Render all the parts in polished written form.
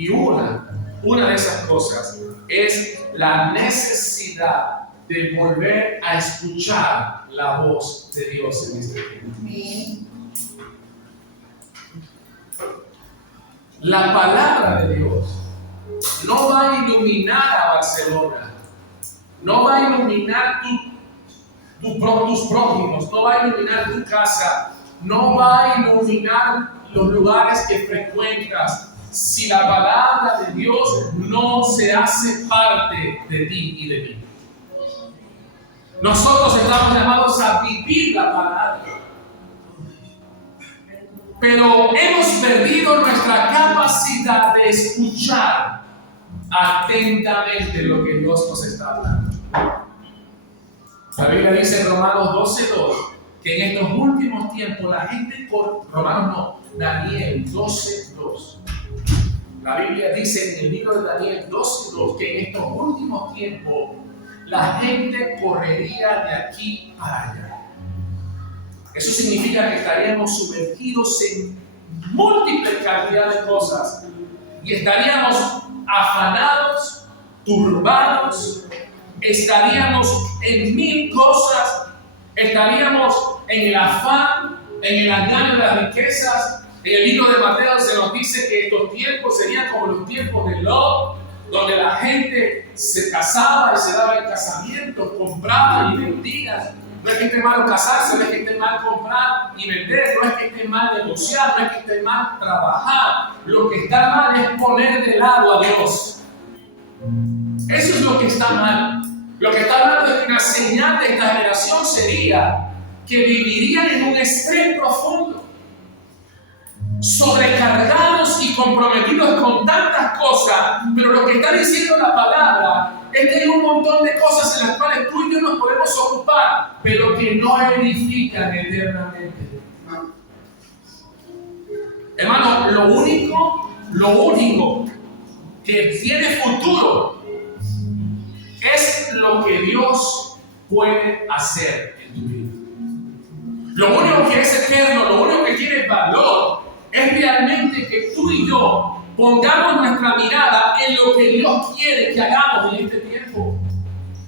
Y una de esas cosas es la necesidad de volver a escuchar la voz de Dios en este tiempo. La palabra de Dios no va a iluminar a Barcelona, no va a iluminar tus prójimos, no va a iluminar tu casa, no va a iluminar los lugares que frecuentas si la palabra de Dios no se hace parte de ti y de mí. Nosotros estamos llamados a vivir la palabra, pero hemos perdido nuestra capacidad de escuchar atentamente lo que Dios nos está hablando. La Biblia dice en Romanos 12:2 que en estos últimos tiempos la gente Daniel 12:2. La Biblia dice en el libro de Daniel 12:2 que en estos últimos tiempos la gente correría de aquí para allá. Eso significa que estaríamos sumergidos en múltiples cantidades de cosas y estaríamos afanados, turbados, estaríamos en mil cosas, estaríamos en el afán, en el engaño de las riquezas. En el libro de Mateo se nos dice que estos tiempos serían como los tiempos de Lot, donde la gente se casaba y se daba el casamiento, compraba y vendía. No es que esté mal casarse, no es que esté mal comprar y vender, no es que esté mal negociar, no es que esté mal trabajar. Lo que está mal es poner de lado a Dios. Eso es lo que está mal. Lo que está hablando es que una señal de esta generación sería que vivirían en un estrés profundo, sobrecargados y comprometidos con tantas cosas, pero lo que está diciendo la palabra es que hay un montón de cosas en las cuales tú y yo nos podemos ocupar, pero que no edifican eternamente. Hermano, lo único que tiene futuro es lo que Dios puede hacer en tu vida. Lo único que es eterno, lo único que tiene valor es realmente que tú y yo pongamos nuestra mirada en lo que Dios quiere que hagamos en este tiempo.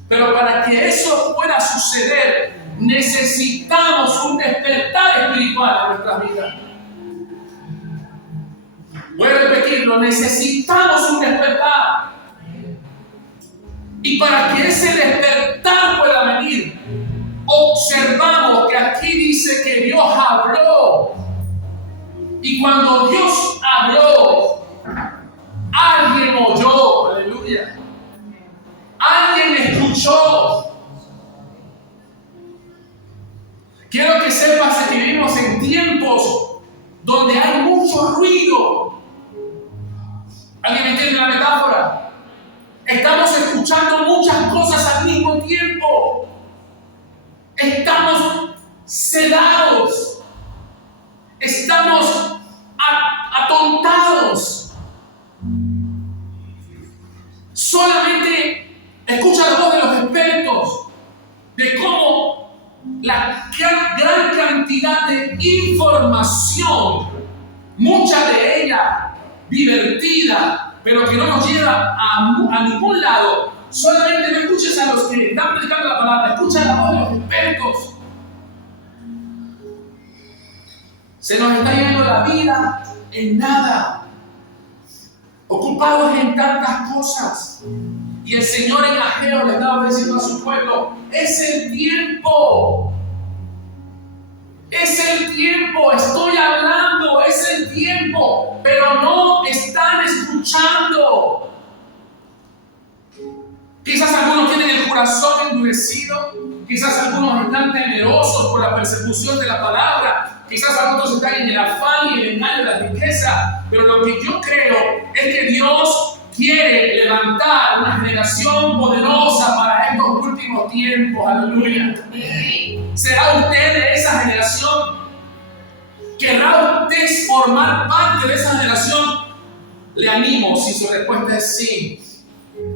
Pero para que eso pueda suceder, necesitamos un despertar espiritual en nuestras vidas. Voy a repetirlo, necesitamos un despertar. Y para que ese despertar pueda venir, observamos que aquí dice que Dios habló. Y cuando Dios habló, alguien oyó, aleluya. Alguien escuchó. Quiero que sepas que vivimos en tiempos donde hay mucho ruido. ¿Alguien entiende la metáfora? Estamos escuchando muchas cosas al mismo tiempo. Estamos sedados. Estamos atontados. Solamente escucha la voz de los expertos de cómo la gran cantidad de información, mucha de ella divertida, pero que no nos lleva a ningún lado. Solamente no escuches a los que están predicando la palabra, escucha la voz de los expertos. Se nos está yendo la vida en nada, ocupados en tantas cosas. Y el Señor en Ageo le estaba diciendo a su pueblo: es el tiempo, estoy hablando, es el tiempo, pero no están escuchando. Quizás algunos tienen el corazón endurecido, quizás algunos están temerosos por la persecución de la palabra, quizás algunos están en el afán y el engaño de la riqueza, pero lo que yo creo es que Dios quiere levantar una generación poderosa para estos últimos tiempos. Aleluya. ¿Será usted de esa generación? ¿Querrá usted formar parte de esa generación? Le animo, si su respuesta es sí,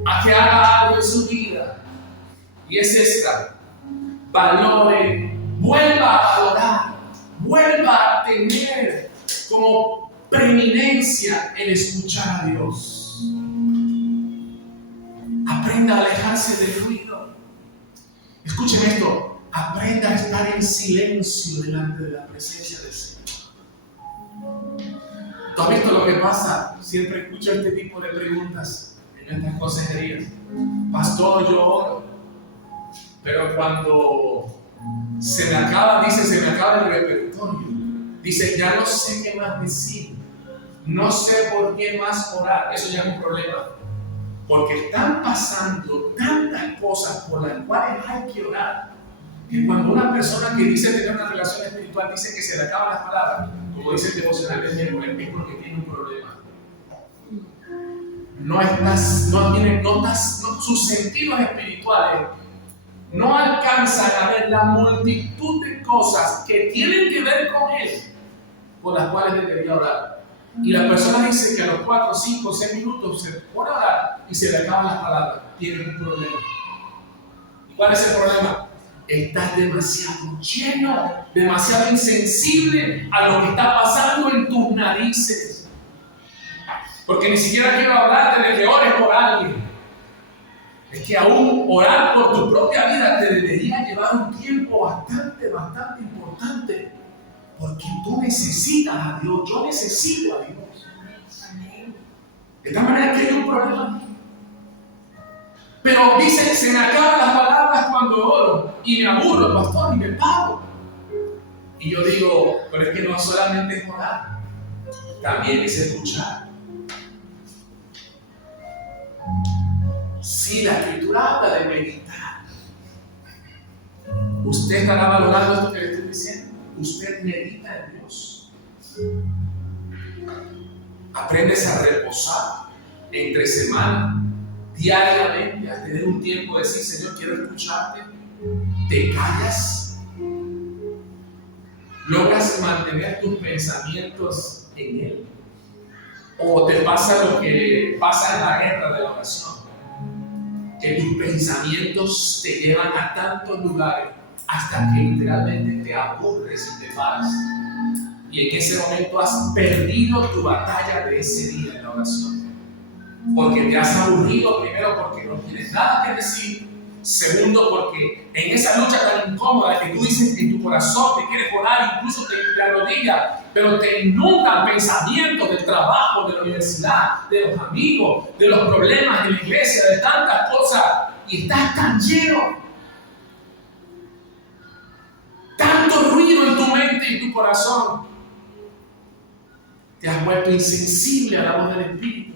a que haga algo en su vida. Y es esta: valore, vuelva a adorar, vuelva a tener como preeminencia en escuchar a Dios. Aprenda a alejarse del ruido. Escuchen esto. Aprenda a estar en silencio delante de la presencia del Señor. ¿Tú has visto lo que pasa? Siempre escucho este tipo de preguntas en estas consejerías. Pastor, yo oro, pero cuando se me acaba el repertorio. Dice, ya no sé qué más decir. No sé por qué más orar. Eso ya es un problema. Porque están pasando tantas cosas por las cuales hay que orar, que cuando una persona que dice tener una relación espiritual dice que se le acaban las palabras, como dice el devocional del miércoles, es porque tiene un problema. Sus sentidos espirituales no alcanzan a ver la multitud de cosas que tienen que ver con él, por las cuales debería orar. Y la persona dice que a los 4, 5, 6 minutos se pone a orar y se le acaban las palabras. Tiene un problema. ¿Y cuál es el problema? Estás demasiado lleno, demasiado insensible a lo que está pasando en tus narices. Porque ni siquiera quiero hablarte de que ores por alguien. Es que aún orar por tu propia vida te debería llevar un tiempo bastante importante. Porque tú necesitas a Dios, yo necesito a Dios. De tal manera que hay un problema. Pero dice, se me acaban las palabras cuando oro y me aburro, pastor, y me paro. Y yo digo, pero es que no solamente es orar, también es escuchar. Si la Escritura habla de meditar, usted estará valorando esto que le estoy diciendo. Usted medita en Dios. Aprendes a reposar entre semana, diariamente, a tener un tiempo de decir, Señor, quiero escucharte. Te callas. Logras mantener tus pensamientos en Él. O te pasa lo que pasa en la guerra de la oración, que tus pensamientos te llevan a tantos lugares hasta que literalmente te aburres y te paras. Y en ese momento has perdido tu batalla de ese día en la oración. Porque te has aburrido, primero porque no tienes nada que decir. Segundo, porque en esa lucha tan incómoda que tú dices en tu corazón que quieres orar, incluso te arrodillas, pero te inundan pensamientos del trabajo, de la universidad, de los amigos, de los problemas de la iglesia, de tantas cosas. Y estás tan lleno. Tanto ruido en tu mente y en tu corazón. Te has vuelto insensible a la voz del Espíritu.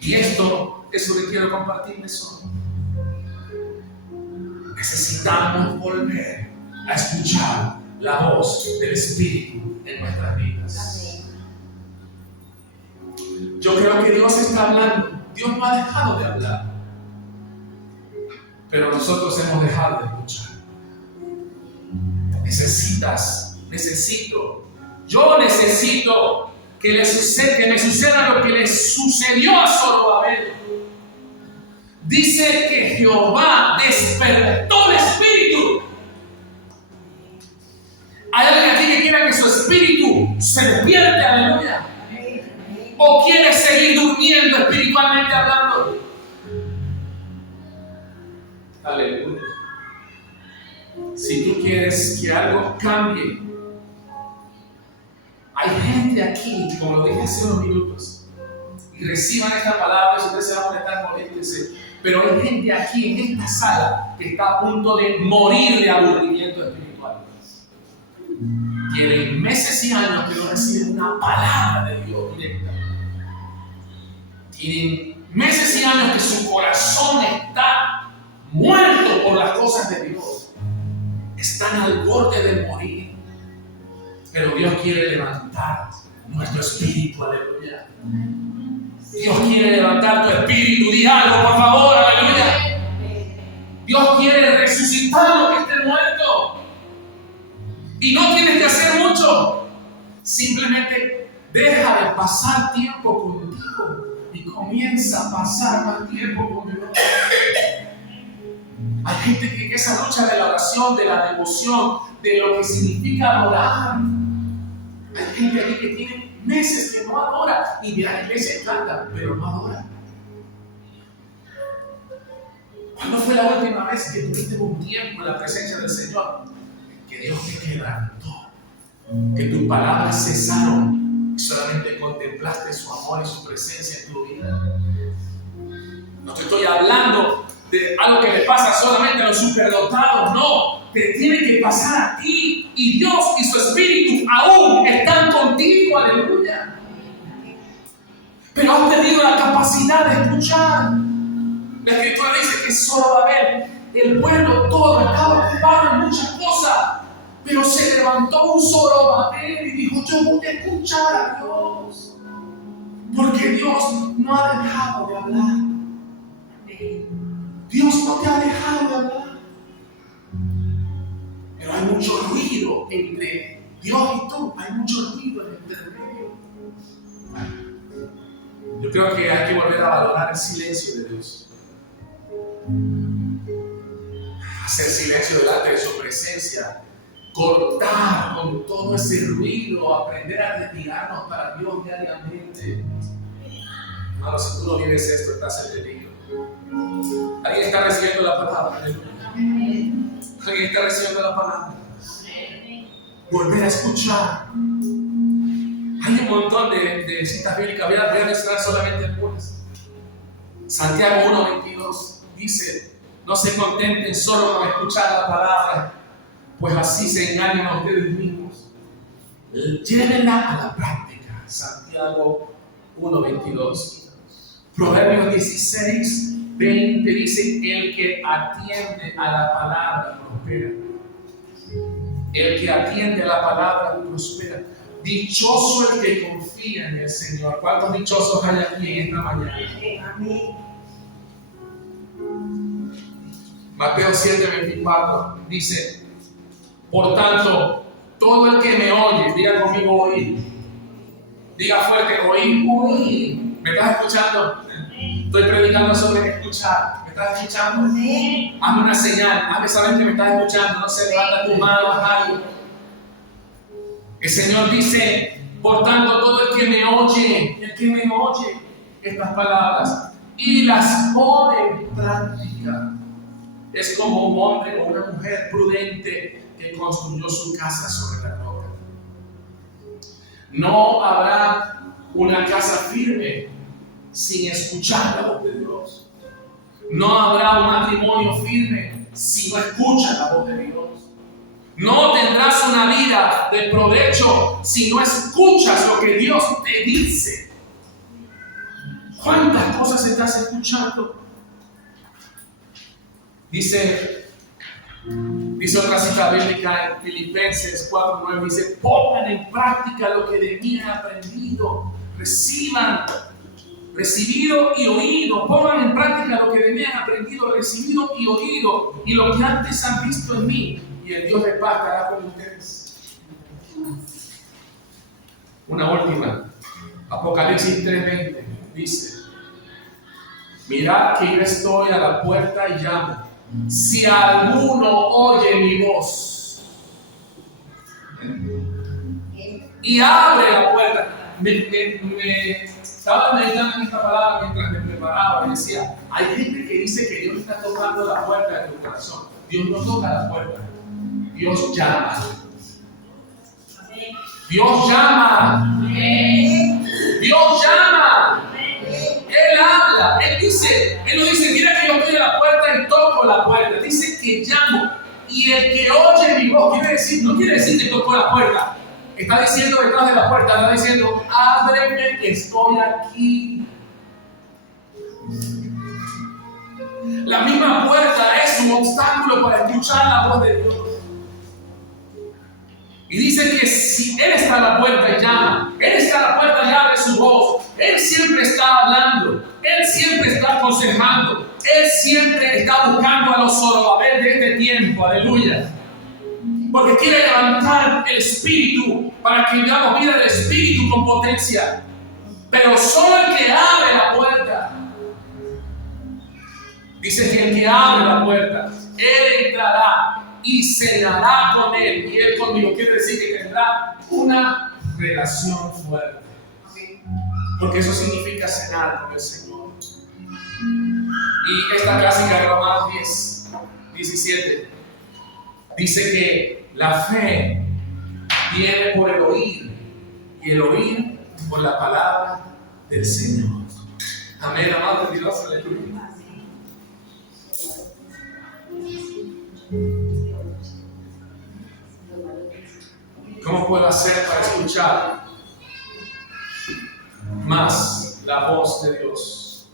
Y esto es lo que quiero compartirles hoy. Necesitamos volver a escuchar la voz del Espíritu en nuestras vidas. Yo creo que Dios está hablando. Dios no ha dejado de hablar. Pero nosotros hemos dejado de escuchar. Yo necesito que me suceda lo que le sucedió a Zorobabel. Dice que Jehová despertó el espíritu. ¿Hay alguien aquí que quiera que su espíritu se despierte? Aleluya. ¿O quiere seguir durmiendo espiritualmente hablando? Aleluya. Si tú quieres que algo cambie, hay gente aquí, como lo dije hace unos minutos, y reciban esta palabra. Si ustedes se van a molestar, moléstense. Pero hay gente aquí en esta sala que está a punto de morir de aburrimiento espiritual. Tienen meses y años que no reciben una palabra de Dios directa. Tienen meses y años que su corazón está muerto por las cosas de Dios. Están al borde de morir. Pero Dios quiere levantar nuestro espíritu, aleluya. Dios quiere levantar tu espíritu. Di algo, por favor, aleluya. Dios quiere resucitar lo que esté muerto. Y no tienes que hacer mucho. Simplemente deja de pasar tiempo contigo y comienza a pasar más tiempo con Dios. Hay gente que en esa lucha de la oración, de la devoción, de lo que significa orar, Hay gente aquí que tiene meses que no adora y viene a la iglesia y canta, pero no adora. ¿Cuándo fue la última vez que tuviste un tiempo en la presencia del Señor? Que Dios te quebrantó, que tus palabras cesaron y solamente contemplaste su amor y su presencia en tu vida. No te estoy hablando de algo que le pasa solamente a los superdotados, no, te tiene que pasar a ti, y Dios y su Espíritu aún están contigo, aleluya. Pero has tenido la capacidad de escuchar. La Escritura dice que Zorobabel, el pueblo todo estaba ocupado en muchas cosas, pero se levantó un Zorobabel y dijo: yo voy a escuchar a Dios, porque Dios no ha dejado de hablar. Dios no te ha dejado de hablar, pero hay mucho ruido entre Dios y tú, hay mucho ruido en el intermedio. Yo creo que hay que volver a valorar el silencio de Dios. Hacer silencio delante de su presencia, cortar con todo ese ruido, aprender a retirarnos para Dios diariamente. Hermano, si tú no vives esto, estás en peligro. ¿Alguien está recibiendo la palabra? ¿Alguien está recibiendo la palabra? Volver a escuchar. Hay un montón de citas bíblicas. Voy a mencionar solamente algunas. Santiago 1:22 dice: no se contenten solo con escuchar la palabra, pues así se engañan a ustedes mismos. Llévenla a la práctica. Santiago 1:22. Proverbios 16:20 dice: el que atiende a la palabra prospera. El que atiende a la palabra prospera. Dichoso el que confía en el Señor. ¿Cuántos dichosos hay aquí en esta mañana? Amén. Mateo 7:24 dice: por tanto, todo el que me oye, diga conmigo oír. Diga fuerte, oír. Oír. ¿Me estás escuchando? Estoy predicando sobre escuchar. ¿Me estás escuchando? Hazme una señal. Hazme saber que me estás escuchando. No se levanta tu mano, haz algo. El Señor dice: por tanto, todo el que me oye estas palabras y las pone en práctica, es como un hombre o una mujer prudente que construyó su casa sobre la roca. No habrá una casa firme sin escuchar la voz de Dios. No habrá un matrimonio firme si no escuchas la voz de Dios. No tendrás una vida de provecho si no escuchas lo que Dios te dice. ¿Cuántas cosas estás escuchando? Dice otra cita bíblica en Filipenses 4:9, dice: pongan en práctica lo que de mí han aprendido, recibido y oído. Pongan en práctica lo que de mí han aprendido, recibido y oído, y lo que antes han visto en mí, y el Dios de paz estará con ustedes. Una última, Apocalipsis 3:20 dice: mirad que yo estoy a la puerta y llamo. Si alguno oye mi voz y abre la puerta. Me estaba meditando en esta palabra mientras me preparaba y decía: hay gente que dice que Dios está tocando la puerta de tu corazón. Dios no toca la puerta, Dios llama. Dios llama. Dios llama. Él habla, Él no dice: mira que yo estoy a la puerta y toco la puerta. Dice que llamo. Y el que oye mi voz, no quiere decir que tocó la puerta. Está diciendo detrás de la puerta, está diciendo: ábreme que estoy aquí. La misma puerta es un obstáculo para escuchar la voz de Dios. Y dice que si Él está a la puerta y llama, Él está a la puerta y abre su voz, Él siempre está hablando, Él siempre está aconsejando, Él siempre está buscando a los Zorobabel de este tiempo, aleluya. Porque quiere levantar el espíritu para que vivamos vida del espíritu con potencia. Pero solo el que abre la puerta. Dice que el que abre la puerta, Él entrará y cenará con Él y Él conmigo. Quiere decir que tendrá una relación fuerte. Porque eso significa cenar con el Señor. Y esta clásica de Romanos 10, 17 dice que la fe viene por el oír y el oír por la palabra del Señor. Amén, amado de Dios, aleluya. ¿Cómo puedo hacer para escuchar más la voz de Dios?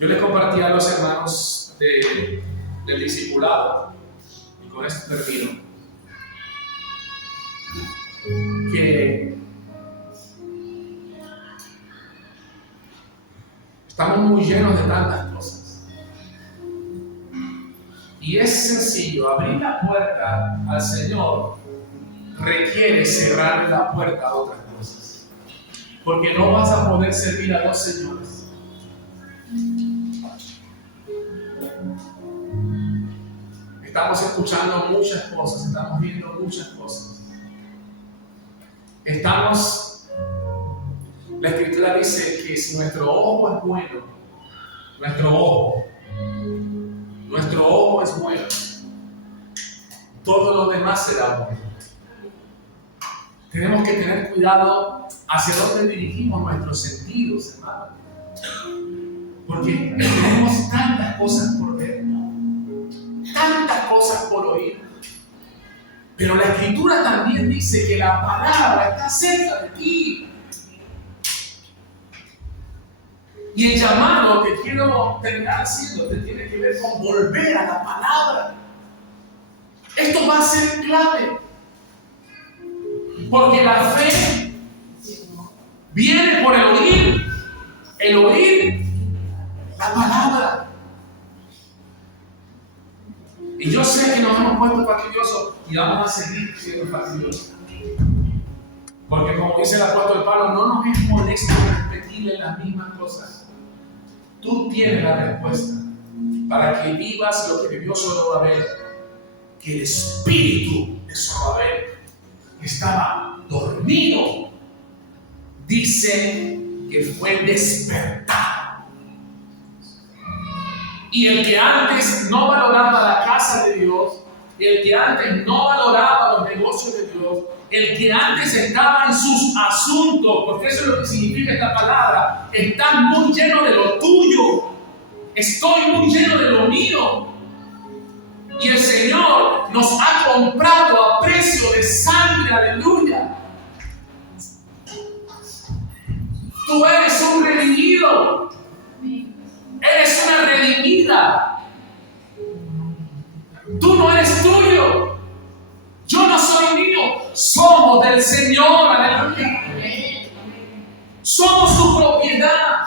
Yo les compartí a los hermanos del discipulado, y con esto termino, que estamos muy llenos de tantas cosas. Y es sencillo, abrir la puerta al Señor requiere cerrar la puerta a otras cosas. Porque no vas a poder servir a dos señores. Estamos escuchando muchas cosas, estamos viendo muchas cosas. La Escritura dice que si nuestro ojo es bueno, nuestro ojo es bueno, todo lo demás será bueno. Tenemos que tener cuidado hacia dónde dirigimos nuestros sentidos, hermano. Porque tenemos tantas cosas por ver, tantas cosas por oír. Pero la Escritura también dice que la palabra está cerca de ti. Y el llamado que quiero terminar haciendo tiene que ver con volver a la palabra. Esto va a ser clave. Porque la fe viene por el oír la palabra. Y yo sé que nos hemos puesto fastidiosos y vamos a seguir siendo fastidiosos. Porque como dice el apóstol Pablo, no nos es molesto repetirle las mismas cosas. Tú tienes la respuesta para que vivas lo que vivió Zorobabel, que el espíritu de Zorobabel estaba dormido, dice que fue despertado. Y el que antes no valoraba la casa de Dios, el que antes no valoraba los negocios de Dios, el que antes estaba en sus asuntos, porque eso es lo que significa esta palabra, estás muy lleno de lo tuyo, estoy muy lleno de lo mío. Y el Señor nos ha comprado a precio de sangre, aleluya. Tú eres un redimido, eres una redimida. Tú no eres tuyo, yo no soy mío, somos del Señor, aleluya. Somos su propiedad.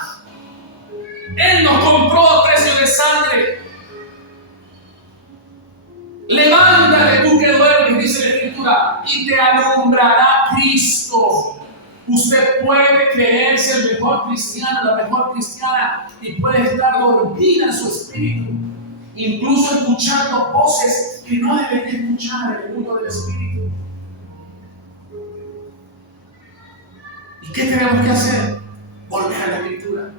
Él nos compró a precio de sangre. Levántate tú que duermes, dice la Escritura, y te alumbrará Cristo. Usted puede creerse el mejor cristiano, la mejor cristiana, y puede estar dormida en su espíritu, incluso escuchando voces que no debería escuchar en el mundo del espíritu. ¿Y qué tenemos que hacer? Volver a la Escritura.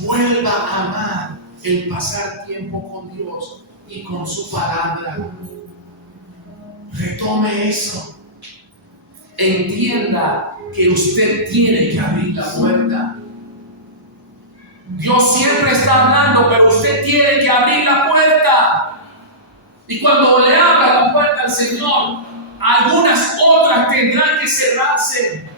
Vuelva a amar el pasar tiempo con Dios y con su palabra. Retome eso. Entienda que usted tiene que abrir la puerta. Dios siempre está hablando, pero usted tiene que abrir la puerta. Y cuando le abra la puerta al Señor, algunas otras tendrán que cerrarse.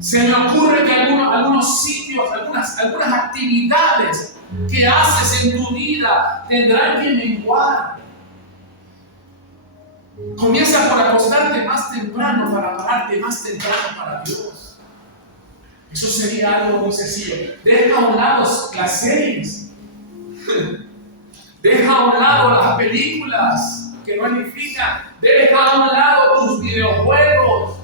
Se me ocurre que algunos sitios, algunas actividades que haces en tu vida tendrán que menguar. Comienza por acostarte más temprano para pararte más temprano para Dios. Eso sería algo muy sencillo. Deja a un lado las series. Deja a un lado las películas que no edifican. Deja a un lado tus videojuegos.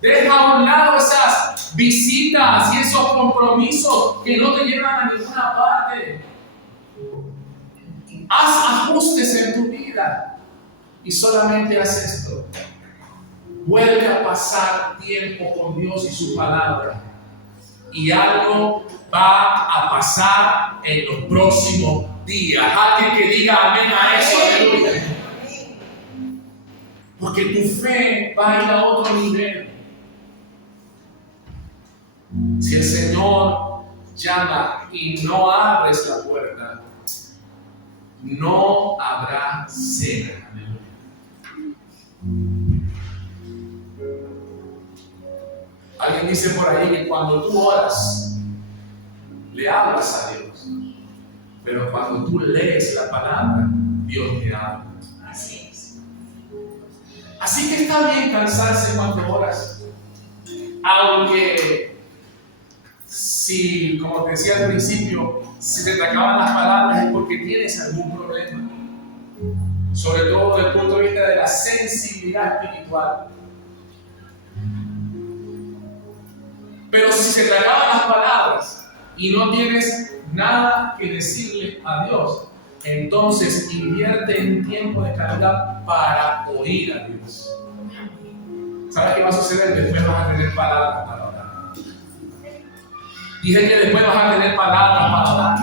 Deja a un lado esas visitas y esos compromisos que no te llevan a ninguna parte. Haz ajustes en tu vida. y solamente haz esto. Vuelve a pasar tiempo con Dios y su palabra. Y algo va a pasar en los próximos días. Alguien que diga amén a eso, aleluya. Porque tu fe va a ir a otro nivel. Si el Señor llama y no abres la puerta, no habrá cena. Alguien dice por ahí que cuando tú oras, le hablas a Dios. Pero cuando tú lees la palabra, Dios te habla. Así es. Así que está bien cansarse cuando oras. Aunque, si, como te decía al principio, si se te acaban las palabras es porque tienes algún problema. Sobre todo desde el punto de vista de la sensibilidad espiritual. Pero si se te acaban las palabras y no tienes nada que decirle a Dios, entonces invierte en tiempo de calidad para oír a Dios. ¿Sabes qué va a suceder? Después vas a tener palabras para orar. Dije que después vas a tener palabras para orar.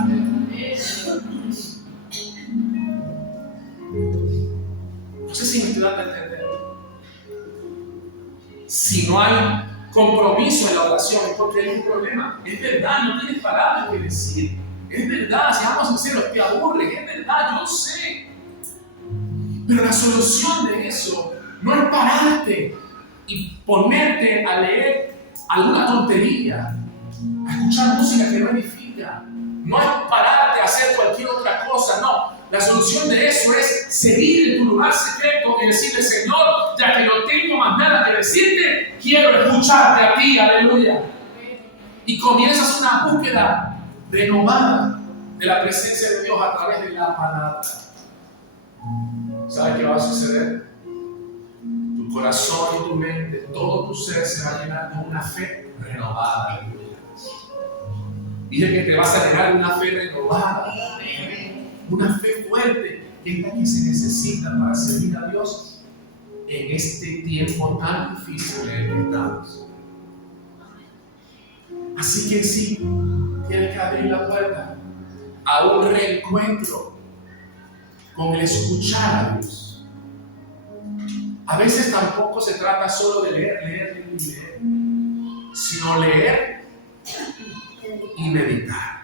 No sé si me estoy dando a entender. Si no hay compromiso en la oración es porque hay un problema. Es verdad, no tienes palabras que decir. Es verdad, seamos sinceros, te aburres. Es verdad, yo sé. Pero la solución de eso no es pararte y ponerte a leer alguna tontería, a escuchar música que no edifica. No es pararte a hacer cualquier otra cosa, no. La solución de eso es seguir en tu lugar secreto y decirle: Señor, ya que no tengo más nada que decirte, quiero escucharte a ti, aleluya. Y comienzas una búsqueda renovada de la presencia de Dios a través de la palabra. ¿Sabes qué va a suceder? Tu corazón y tu mente, todo tu ser se va a llenar de una fe renovada, aleluya. Dije que te vas a llenar de una fe renovada. Una fe fuerte, que es la que se necesita para servir a Dios en este tiempo tan difícil en el que estamos. Así que sí, tienes que abrir la puerta a un reencuentro con el escuchar a Dios. A veces tampoco se trata solo de leer, sino leer y meditar.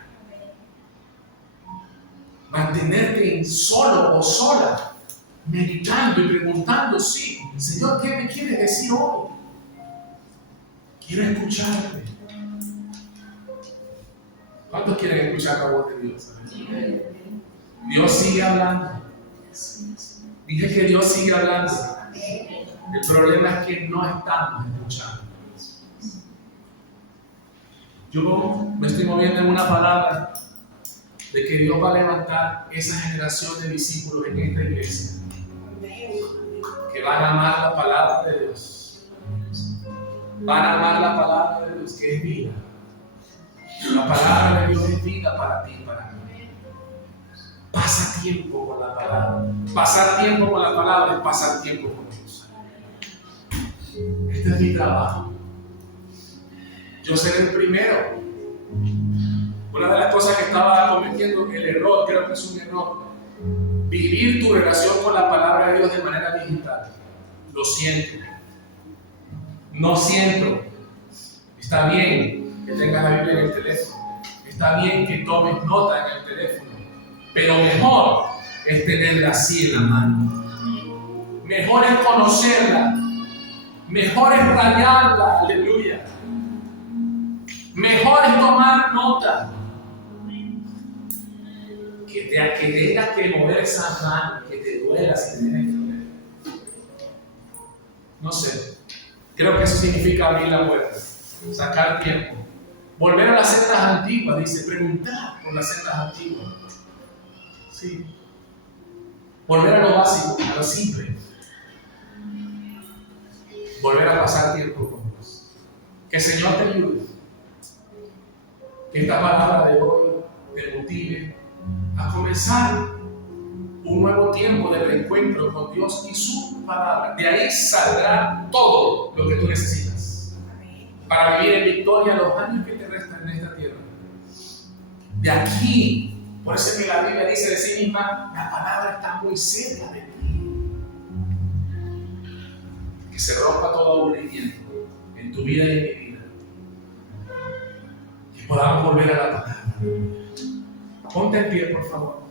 Mantenerte solo o sola, meditando y preguntando: sí, Señor, ¿qué me quieres decir hoy? Quiero escucharte. ¿Cuántos quieren escuchar la voz de Dios? Dios sigue hablando. Dije que Dios sigue hablando. El problema es que no estamos escuchando. Yo me estoy moviendo en una palabra de que Dios va a levantar esa generación de discípulos en esta iglesia que van a amar la palabra de Dios, van a amar la palabra de Dios, que es vida. La palabra de Dios es vida para ti y para mí. Pasa tiempo con la palabra. Pasar tiempo con la palabra es pasar tiempo con Dios. Este es mi trabajo. Yo seré el primero. Una de las cosas que estaba cometiendo, el error, creo que es un error, vivir tu relación con la palabra de Dios de manera digital. Lo siento. No siento. Está bien que tengas la Biblia en el teléfono. Está bien que tomes nota en el teléfono. Pero mejor es tenerla así en la mano. Mejor es conocerla. Mejor es rayarla. Aleluya. Mejor es tomar nota. Que tengas que mover esa mano, que te duela si te tienes que mover. No sé. Creo que eso significa abrir la puerta, sacar tiempo. Volver a las sendas antiguas, dice, preguntar por las sendas antiguas. Sí. Volver a lo básico, a lo simple. Volver a pasar tiempo con Dios. Que el Señor te ayude. Que esta palabra de hoy te motive a comenzar un nuevo tiempo de reencuentro con Dios y su palabra. De ahí saldrá todo lo que tú necesitas para vivir en victoria los años que te restan en esta tierra. De aquí, por eso es que la Biblia dice de sí misma, la palabra está muy cerca de ti. Que se rompa todo aburrimiento en tu vida y en mi vida. Y podamos volver a la palabra. Ponte en pie, por favor.